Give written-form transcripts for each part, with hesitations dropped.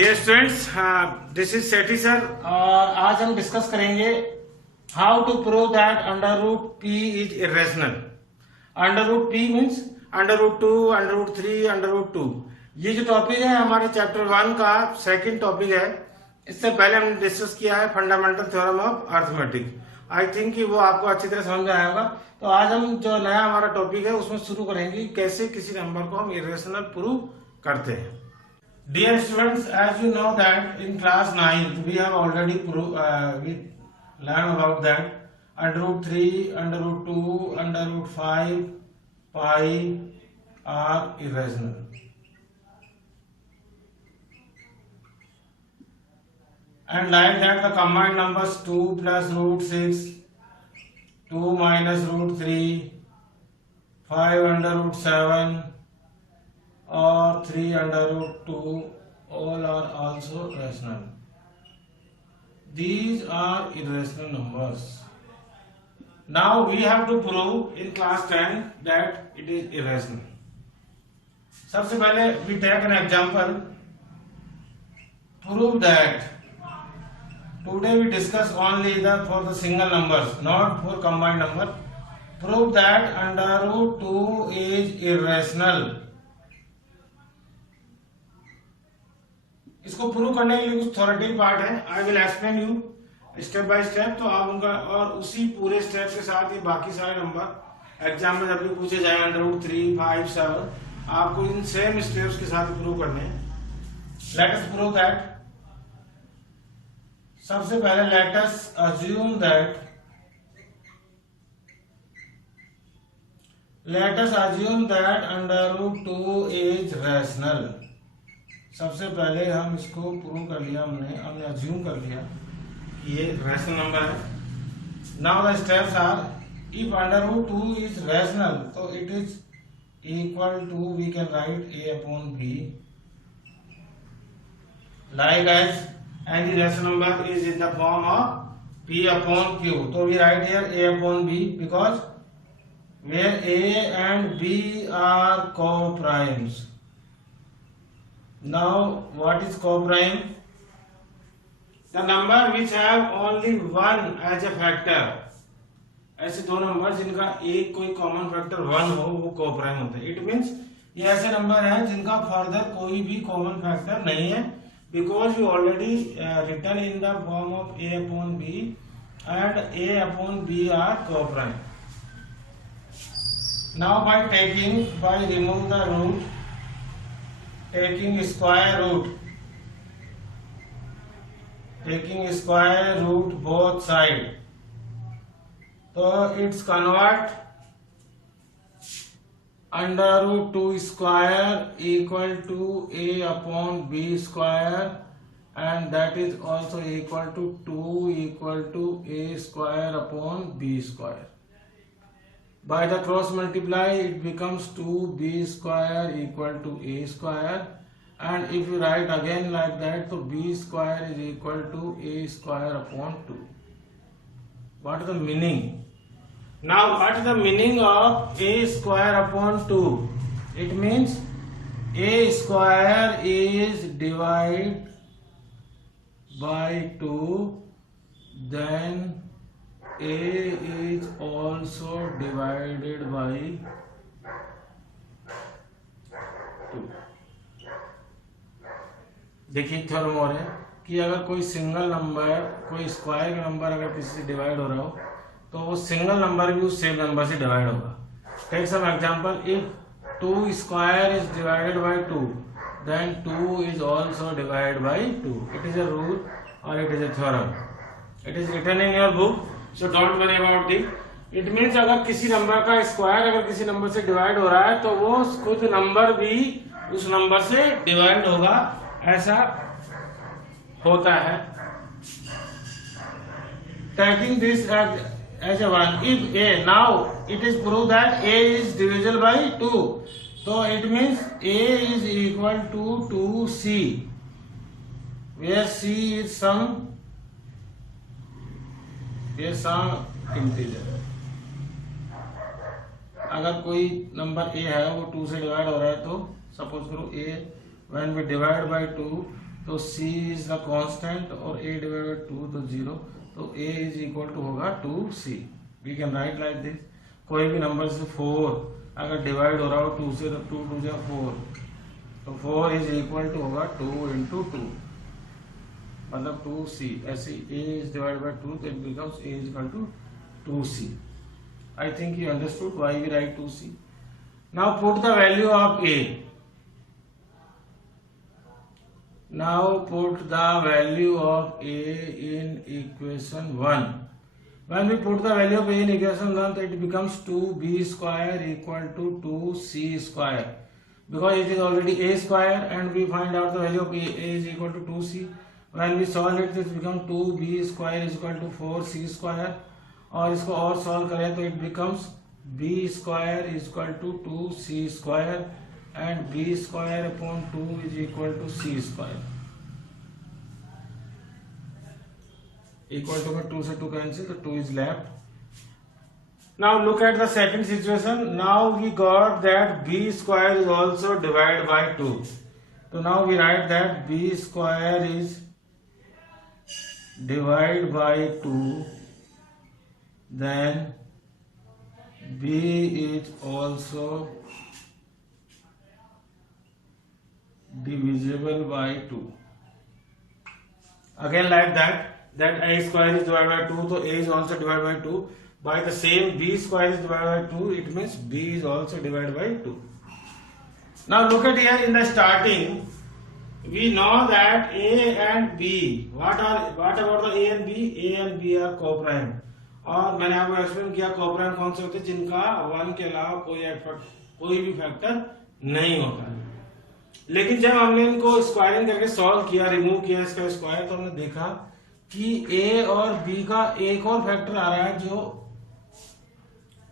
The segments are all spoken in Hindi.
Dear students, this is Sethi sir और आज हम डिस्कस करेंगे how to prove that under root p is irrational. Under root p means under root two, under root three, under root two. ये जो टॉपिक है हमारे चैप्टर 1 का सेकंड टॉपिक है। इससे पहले हमने डिस्कस किया है fundamental theorem of arithmetic. I think कि वो आपको अच्छी तरह समझ में आएगा। तो आज हम जो नया हमारा टॉपिक है उसमें शुरू करेंगे कैसे किसी नंबर को हम इरेशनल प्रूव करते हैं। Dear students, as you know that in class 9th we have already we learned about that under root 3, under root 2, under root 5, pi are irrational. And like that the combined numbers 2 plus root 6, 2 minus root 3, 5 under root 7 or 3 under root 2 all are also rational. These are irrational numbers. Now we have to prove in class 10 that it is irrational. सबसे पहले we take an example. Prove that. Today we discuss only for the single numbers, not for combined number. Prove that under root 2 is irrational. इसको प्रूव करने के लिए कुछ थ्योरेटिकल पार्ट है। I will explain you step by step. तो आप उनका और उसी पूरे स्टेप के साथ ये बाकी सारे नंबर एग्जाम में जब भी पूछे जाए अंडर रूट 3, 5, 7 आपको इन सेम स्टेप्स के साथ प्रूव करने हैं। Let us prove that. सबसे पहले let us assume that under root 2 is rational. सबसे पहले हम इसको प्रूव कर लिया, हमने अज्यूम कर लिया कि ये रैशनल नंबर है। Now the steps are if under root 2 is rational तो it is equal to we can write a upon b like as any rational number is in the form of p upon q। तो we write here a upon b because where a and b are co-primes। Now, what is co-prime? The number which have only one as a factor. ऐसे दो नंबर जिनका एक कोई कॉमन फैक्टर 1 हो वो co-prime होते हैं। It means ये ऐसे नंबर हैं जिनका फर्दर कोई भी कॉमन फैक्टर नहीं है, because you already written in the form of a upon b and a upon b are co-prime. Now by remove the root, taking square root both side, तो it's convert under root 2 square equal to a upon b square and that is also equal to 2 equal to a square upon b square. By the cross multiply it becomes 2b square equal to a square, and if you write again like that so b square is equal to a square upon 2. What is the meaning? Now what is the meaning of a square upon 2? It means a square is divided by 2, then a is also divided by 2। देखिए थ्योरम और है कि अगर कोई सिंगल नंबर, कोई स्क्वायर का नंबर अगर किसी से डिवाइड हो रहा हो तो वो सिंगल नंबर भी उस सेम नंबर से डिवाइड होगा। Take some example, if 2 square is divided by 2 then 2 is also divided by 2। It is a rule और it is a theorem. It is written in your book, so don't worry about it. It means अगर किसी नंबर का स्क्वायर अगर किसी नंबर से डिवाइड हो रहा है तो वो खुद नंबर भी उस नंबर से डिवाइड होगा, ऐसा होता है। Taking this as a 1, if a, now it is proved that a is divisible by 2, so it means a is equal to 2c, where c is some integer. अगर कोई नंबर a है वो 2 से डिवाइड हो रहा है तो सपोज करो a when we divide by 2 तो c इज द कांस्टेंट और a डिवाइड बाय 2 तो 0, तो a इज इक्वल टू होगा 2c। We can write like this. कोई भी नंबर से 4 अगर डिवाइड हो रहा हो 2 से, तो 2 2 जा 4, तो 4 इज इक्वल टू होगा 2 into 2, मतलब 2c। ऐसे a इज डिवाइड बाय 2, तो it becomes a is equal to 2c। I think you understood why we write 2c. Now put the value of a. Now put the value of a in equation 1. When we put the value of a in equation 1, so it becomes 2b square equal to 2c square. Because it is already a square and we find out the value of a is equal to 2c. When we solve it, this becomes 2b square is equal to 4c square. और इसको और सॉल्व करें तो it becomes b square is equal to 2c square and b square upon 2 is equal to c square. Equal to में 2 से 2 कैंसिल, तो 2 is left. Now look at the second situation. Now we got that b square is also divide by 2, तो now we write that b square is divide by 2, then b is also divisible by 2. Again like that a square is divided by 2, so a is also divided by 2. By the same b square is divided by 2, it means b is also divided by 2. Now look at here in the starting, we know that a and b, what about the a and b? A and b are co-prime. और मैंने आपको एक्सप्लेन किया कोप्राइम कौन से होते हैं, जिनका 1 के अलावा कोई भी फैक्टर नहीं होता है। लेकिन जब हमने इनको स्क्वायरिंग करके सॉल्व किया, रिमूव किया इसका स्क्वायर, तो हमने देखा कि a और b का एक और फैक्टर आ रहा है जो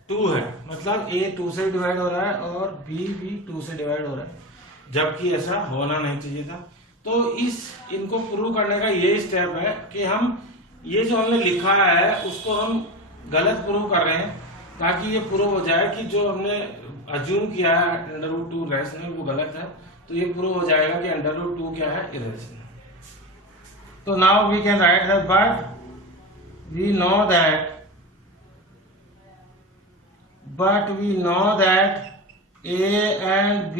2 है, मतलब a 2 से डिवाइड हो रहा है और b भी 2 से डिवाइड हो रहा है, जबकि ऐसा होना नहीं चाहिए था। तो इनको प्रूव करने का ये स्टेप है कि हम ये जो हमने लिखा है उसको हम गलत प्रूव कर रहे हैं, ताकि ये प्रूव हो जाए कि जो हमने अज्यूम किया है √2 रैशनल वो गलत है। तो ये प्रूव हो जाएगा कि √2 क्या है, इरेशनल। तो now we can write that, but we know that a and b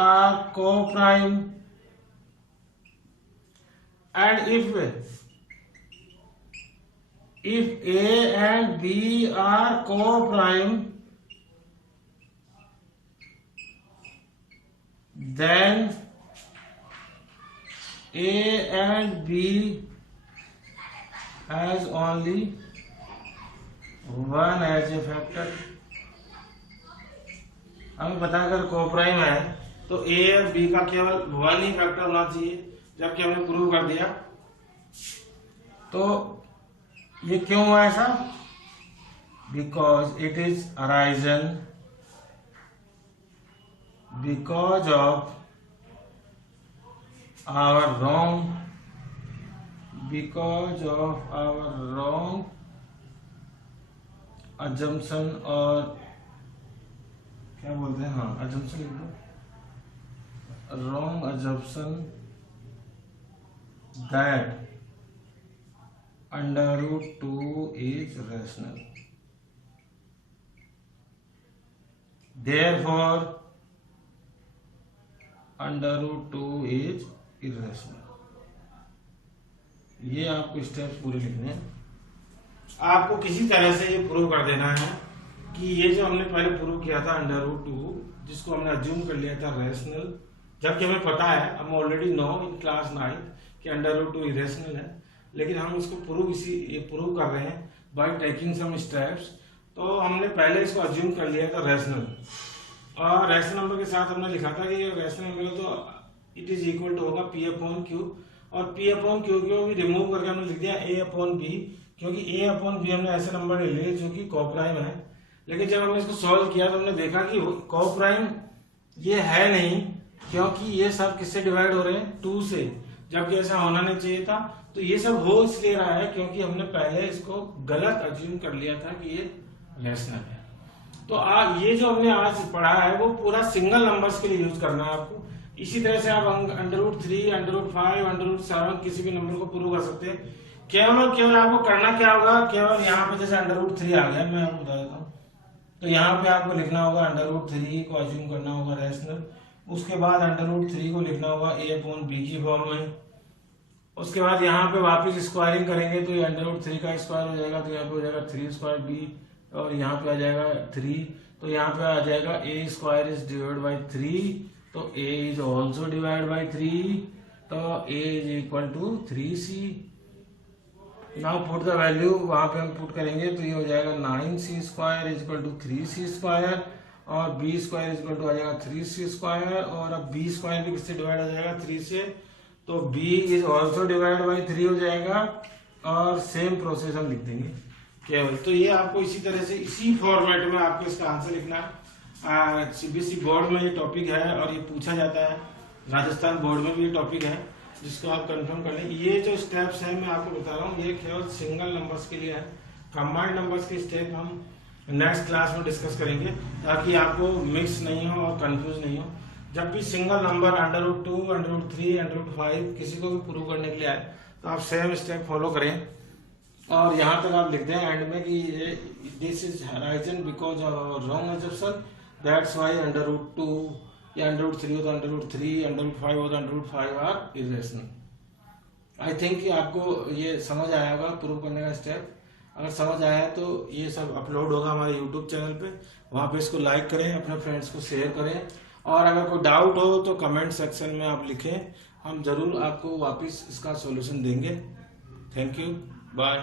are co-prime, and if a and b are co-prime, then a and b has only one as a factor। हमें पता है अगर को-प्राइम है तो a और b का केवल 1 ही फैक्टर होना चाहिए, जबकि हमने प्रूव कर दिया। तो ये क्यों हुआ ऐसा? Because it is arisen because of our wrong assumption, और क्या बोलते हैं, हाँ अजम्पशन लिख दो, wrong assumption that √2 is rational. Therefore, √2 is irrational. ये आपको स्टेप्स पूरे लिखने हैं। आपको किसी तरह से ये प्रूव कर देना है कि ये जो हमने पहले प्रूव किया था √2, जिसको हमने अज्यूम कर लिया था रैशनल, जबकि हमें पता है, हम ऑलरेडी नो इन क्लास 9 कि √2 इरेशनल है, लेकिन हम इसको प्रूव कर रहे हैं बाय टेकिंग सम स्टेप्स। तो हमने पहले इसको अज्यूम कर लिया था रैशनल, और रैशनल नंबर के साथ हमने लिखा था कि ये रैशनल नंबर तो इट इज इक्वल टू होगा p/q, और p/q को भी रिमूव करके हमने लिख दिया a/b, क्योंकि a/b हमने ऐसे नंबर ले लिए जो कि को-प्राइम है। लेकिन जब हमने इसको सॉल्व किया तो हमने देखा कि को-प्राइम ये है नहीं, क्योंकि ये सब किससे डिवाइड हो रहे हैं, 2 से, जबकि ऐसा होना नहीं चाहिए था। तो ये सब हो इसलिए रहा है क्योंकि हमने पहले इसको गलत अज्यूम कर लिया था कि ये रैशनल है। तो ये जो हमने आज पढ़ा है वो पूरा सिंगल नंबर्स के लिए यूज करना है आपको। इसी तरह से आप √3, √5, √7 किसी भी नंबर को प्रूव कर सकते हैं। केवल आपको करना क्या होगा, केवल यहाँ पे जैसे √3 आ गया, मैं आपको बता देता हूँ। तो यहाँ पे आपको लिखना होगा √3 को अज्यूम करना होगा रैशनल, उसके बाद √3 को लिखना होगा a/b की फॉर्म में। उसके बाद यहाँ पे वापस स्क्वायरिंग करेंगे तो ये √3 का स्क्वायर हो जाएगा, तो यहाँ पे हो जाएगा 3² और यहाँ पे आ जाएगा 3, तो यहाँ पे आ जाएगा a² इज डिवाइड बाई 3, तो a is also divide by 3, तो a is equal to 3c। Now put the value, वहां पे हम पुट करेंगे तो ये हो जाएगा 9c² is equal to 3c² और b² इज इक्वल टू आ जाएगा 3c², और अब b² भी किससे डिवाइड हो जाएगा 3 से, तो b is also divide by 3 हो जाएगा, और सेम प्रोसेस हम लिख देंगे केवल। तो ये आपको इसी तरह से इसी फॉर्मेट में आपको इसका आंसर लिखना है। सीबीएसई बोर्ड में ये टॉपिक है और ये पूछा जाता है, राजस्थान बोर्ड में भी ये टॉपिक है, जिसको आप कंफर्म कर लें। ये जो स्टेप्स हैं मैं आपको बता रहा हूँ, ये केवल सिंगल नंबर्स के लिए है। कंबाइंड नंबर्स के स्टेप हम नेक्स्ट क्लास में डिस्कस करेंगे, ताकि आपको मिक्स नहीं हो और कंफ्यूज नहीं हो। जब भी सिंगल नंबर √2, √3, √5 किसी को भी प्रूव करने के लिए आए तो आप सेम स्टेप फॉलो करें, और यहाँ तक आप लिख दें एंड में कि this is horizon because of wrong assumption, that's why √2 या √3 हो तो √3, √5 हो तो √5 आर इरेशनल। आई थिंक कि आपको ये समझ आया होगा प्रूव करने का स्टेप। अगर समझ आया तो ये सब अपलोड होगा हमारे यूट्यूब चैनल पे, वहाँ पे इसको लाइक करें, अपने फ्रेंड्स को शेयर करें, और अगर कोई डाउट हो तो कमेंट सेक्शन में आप लिखें, हम जरूर आपको वापस इसका सॉल्यूशन देंगे। Thank you, bye.